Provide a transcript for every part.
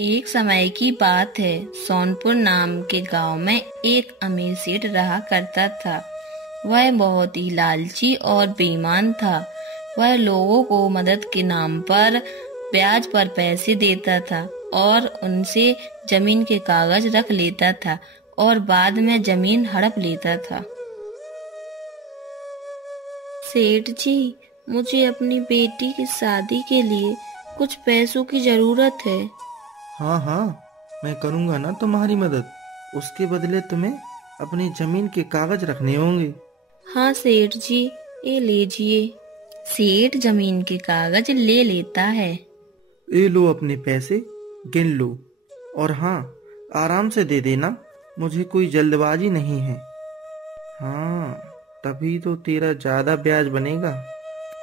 एक समय की बात है। सोनपुर नाम के गांव में एक अमीर सेठ रहा करता था। वह बहुत ही लालची और बेईमान था। वह लोगों को मदद के नाम पर ब्याज पर पैसे देता था और उनसे जमीन के कागज रख लेता था और बाद में जमीन हड़प लेता था। सेठ जी, मुझे अपनी बेटी की शादी के लिए कुछ पैसों की जरूरत है। हाँ हाँ, मैं करूँगा ना तुम्हारी मदद। उसके बदले तुम्हें अपनी जमीन के कागज रखने होंगे। हाँ सेठ जी, ये लीजिए। सेठ जमीन के कागज ले लेता है। ये लो अपने पैसे, गिन लो। और हाँ, आराम से दे देना, मुझे कोई जल्दबाजी नहीं है। हाँ, तभी तो तेरा ज्यादा ब्याज बनेगा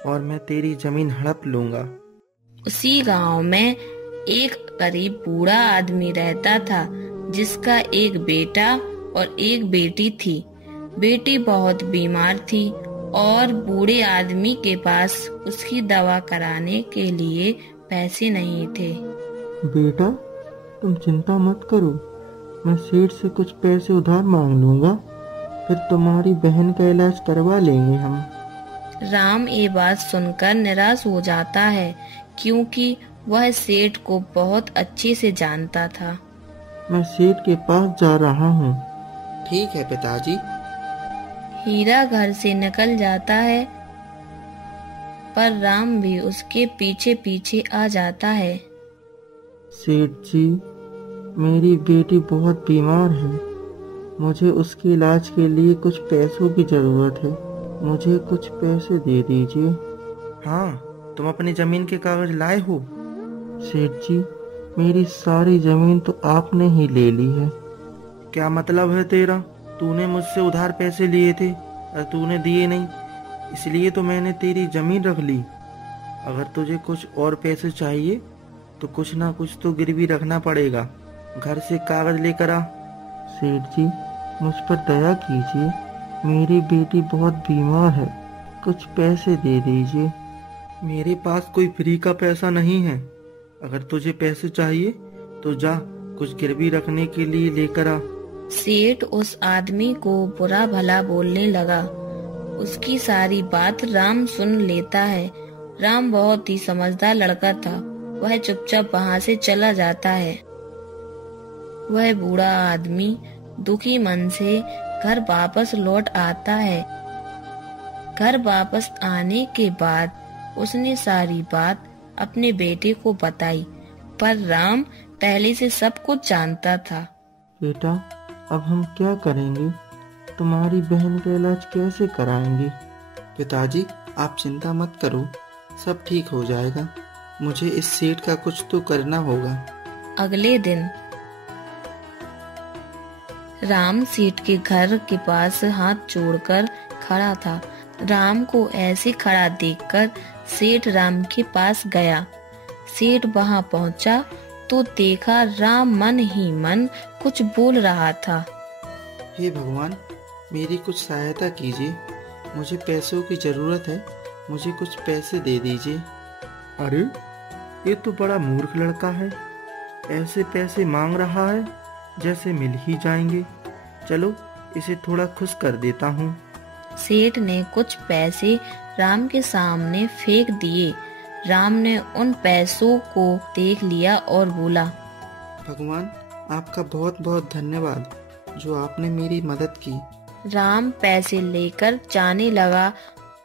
और मैं तेरी जमीन हड़प लूंगा। उसी गांव में एक गरीब बूढ़ा आदमी रहता था, जिसका एक बेटा और एक बेटी थी। बेटी बहुत बीमार थी और बूढ़े आदमी के पास उसकी दवा कराने के लिए पैसे नहीं थे। बेटा, तुम चिंता मत करो, मैं सेठ से कुछ पैसे उधार मांग लूंगा, फिर तुम्हारी बहन का इलाज करवा लेंगे हम। राम ये बात सुनकर निराश हो जाता है, क्योंकि वह सेठ को बहुत अच्छे से जानता था। मैं सेठ के पास जा रहा हूँ। ठीक है पिताजी। हीरा घर से निकल जाता है, पर राम भी उसके पीछे पीछे आ जाता है। सेठ जी, मेरी बेटी बहुत बीमार है। मुझे उसके इलाज के लिए कुछ पैसों की जरूरत है। मुझे कुछ पैसे दे दीजिए। हाँ, तुम अपनी जमीन के कागज लाए हो? सेठ जी, मेरी सारी जमीन तो आपने ही ले ली है। क्या मतलब है तेरा? तूने मुझसे उधार पैसे लिए थे और तूने दिए नहीं, इसलिए तो मैंने तेरी जमीन रख ली। अगर तुझे कुछ और पैसे चाहिए तो कुछ ना कुछ तो गिरवी रखना पड़ेगा। घर से कागज लेकर आ। सेठ जी, मुझ पर दया कीजिए, मेरी बेटी बहुत बीमार है, कुछ पैसे दे दीजिए। मेरे पास कोई फ्री का पैसा नहीं है। अगर तुझे पैसे चाहिए तो जा, कुछ गिरवी रखने के लिए लेकर आ। सेठ उस आदमी को बुरा भला बोलने लगा। उसकी सारी बात राम सुन लेता है। राम बहुत ही समझदार लड़का था। वह चुपचाप वहाँ से चला जाता है। वह बूढ़ा आदमी दुखी मन से घर वापस लौट आता है। घर वापस आने के बाद उसने सारी बात अपने बेटे को बताई, पर राम पहले से सब कुछ जानता था। बेटा, अब हम क्या करेंगे? तुम्हारी बहन का इलाज कैसे कराएंगे? पिताजी, आप चिंता मत करो, सब ठीक हो जाएगा। मुझे इस सेठ का कुछ तो करना होगा। अगले दिन राम सेठ के घर के पास हाथ जोड़कर खड़ा था। राम को ऐसे खड़ा देखकर सेठ राम के पास गया। सेठ वहां पहुंचा तो देखा राम मन ही मन कुछ बोल रहा था। हे भगवान, मेरी कुछ सहायता कीजिए, मुझे पैसों की जरूरत है, मुझे कुछ पैसे दे दीजिए। अरे, ये तो बड़ा मूर्ख लड़का है, ऐसे पैसे मांग रहा है जैसे मिल ही जाएंगे। चलो, इसे थोड़ा खुश कर देता हूँ। सेठ ने कुछ पैसे राम के सामने फेंक दिए। राम ने उन पैसों को देख लिया और बोला, भगवान, आपका बहुत बहुत धन्यवाद जो आपने मेरी मदद की। राम पैसे लेकर जाने लगा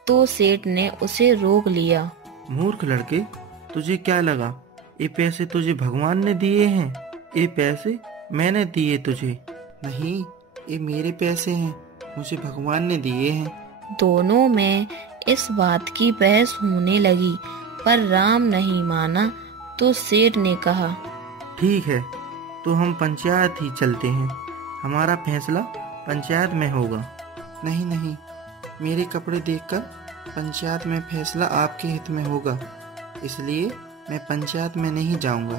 तो सेठ ने उसे रोक लिया। मूर्ख लड़के, तुझे क्या लगा ये पैसे तुझे भगवान ने दिए हैं? ये पैसे मैंने दिए तुझे। नहीं, ये मेरे पैसे हैं, मुझे भगवान ने दिए हैं। दोनों में इस बात की बहस होने लगी, पर राम नहीं माना तो सेठ ने कहा, ठीक है, तो हम पंचायत ही चलते हैं, हमारा फैसला पंचायत में होगा। नहीं नहीं, मेरे कपड़े देखकर पंचायत में फैसला आपके हित में होगा, इसलिए मैं पंचायत में नहीं जाऊंगा।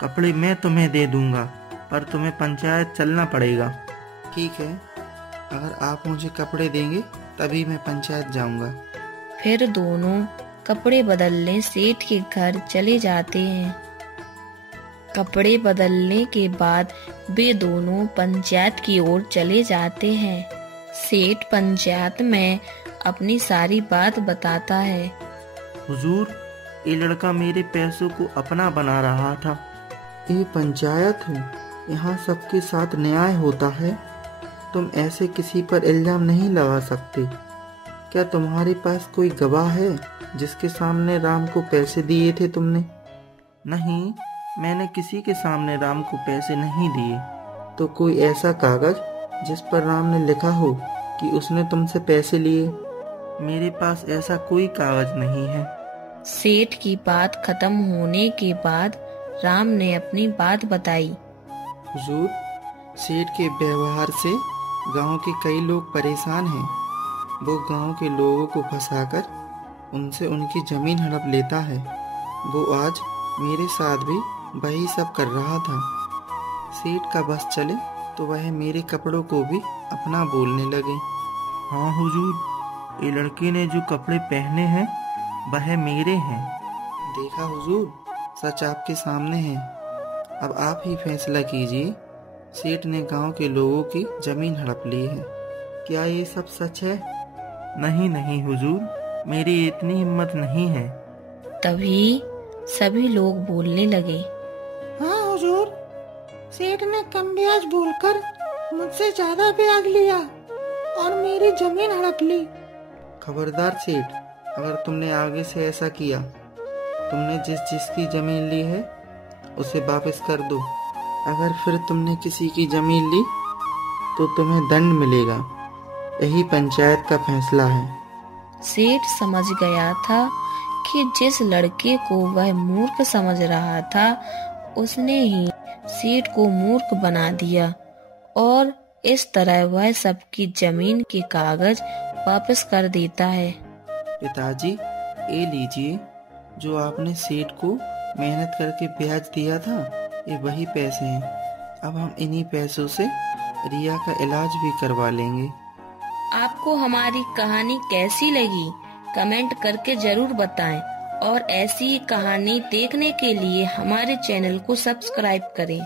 कपड़े मैं तुम्हें दे दूंगा, पर तुम्हें पंचायत चलना पड़ेगा। ठीक है, अगर आप मुझे कपड़े देंगे तभी मैं पंचायत जाऊंगा। फिर दोनों कपड़े बदलने सेठ के घर चले जाते हैं। कपड़े बदलने के बाद वे दोनों पंचायत की ओर चले जाते हैं। सेठ पंचायत में अपनी सारी बात बताता है। हुजूर, ये लड़का मेरे पैसों को अपना बना रहा था। ये पंचायत है, यहाँ सबके साथ न्याय होता है। तुम ऐसे किसी पर इल्जाम नहीं लगा सकते। क्या तुम्हारे पास कोई गवाह है जिसके सामने राम को पैसे दिए थे तुमने? नहीं, मैंने किसी के सामने राम को पैसे नहीं दिए। तो कोई ऐसा कागज जिस पर राम ने लिखा हो कि उसने तुमसे पैसे लिए? मेरे पास ऐसा कोई कागज नहीं है। सेठ की बात खत्म होने के बाद राम ने अपनी बात बताई। हुजूर, सेठ के व्यवहार से गांव के कई लोग परेशान हैं। वो गांव के लोगों को फंसाकर उनसे उनकी जमीन हड़प लेता है। वो आज मेरे साथ भी वही सब कर रहा था। सेठ का बस चले तो वह मेरे कपड़ों को भी अपना बोलने लगे। हाँ हुजूर, ये लड़के ने जो कपड़े पहने हैं वह मेरे हैं। देखा हुजूर, सच आपके सामने है। अब आप ही फैसला कीजिए। सेठ ने गांव के लोगों की जमीन हड़प ली है। क्या ये सब सच है? नहीं नहीं हुजूर, मेरी इतनी हिम्मत नहीं है। तभी सभी लोग बोलने लगे। हाँ हुजूर, सेठ ने कम ब्याज बोलकर मुझसे ज्यादा ब्याज लिया और मेरी जमीन हड़प ली। खबरदार सेठ, अगर तुमने आगे से ऐसा किया, तुमने जिसकी जमीन ली है उसे वापस कर दो। अगर फिर तुमने किसी की जमीन ली तो तुम्हें दंड मिलेगा। यही पंचायत का फैसला है। सेठ समझ गया था कि जिस लड़के को वह मूर्ख समझ रहा था उसने ही सेठ को मूर्ख बना दिया और इस तरह वह सबकी जमीन के कागज वापस कर देता है। पिताजी, ये लीजिए, जो आपने सेठ को मेहनत करके ब्याज दिया था, ये वही पैसे हैं। अब हम इन्हीं पैसों से रिया का इलाज भी करवा लेंगे। आपको हमारी कहानी कैसी लगी कमेंट करके जरूर बताएं और ऐसी कहानी देखने के लिए हमारे चैनल को सब्सक्राइब करें।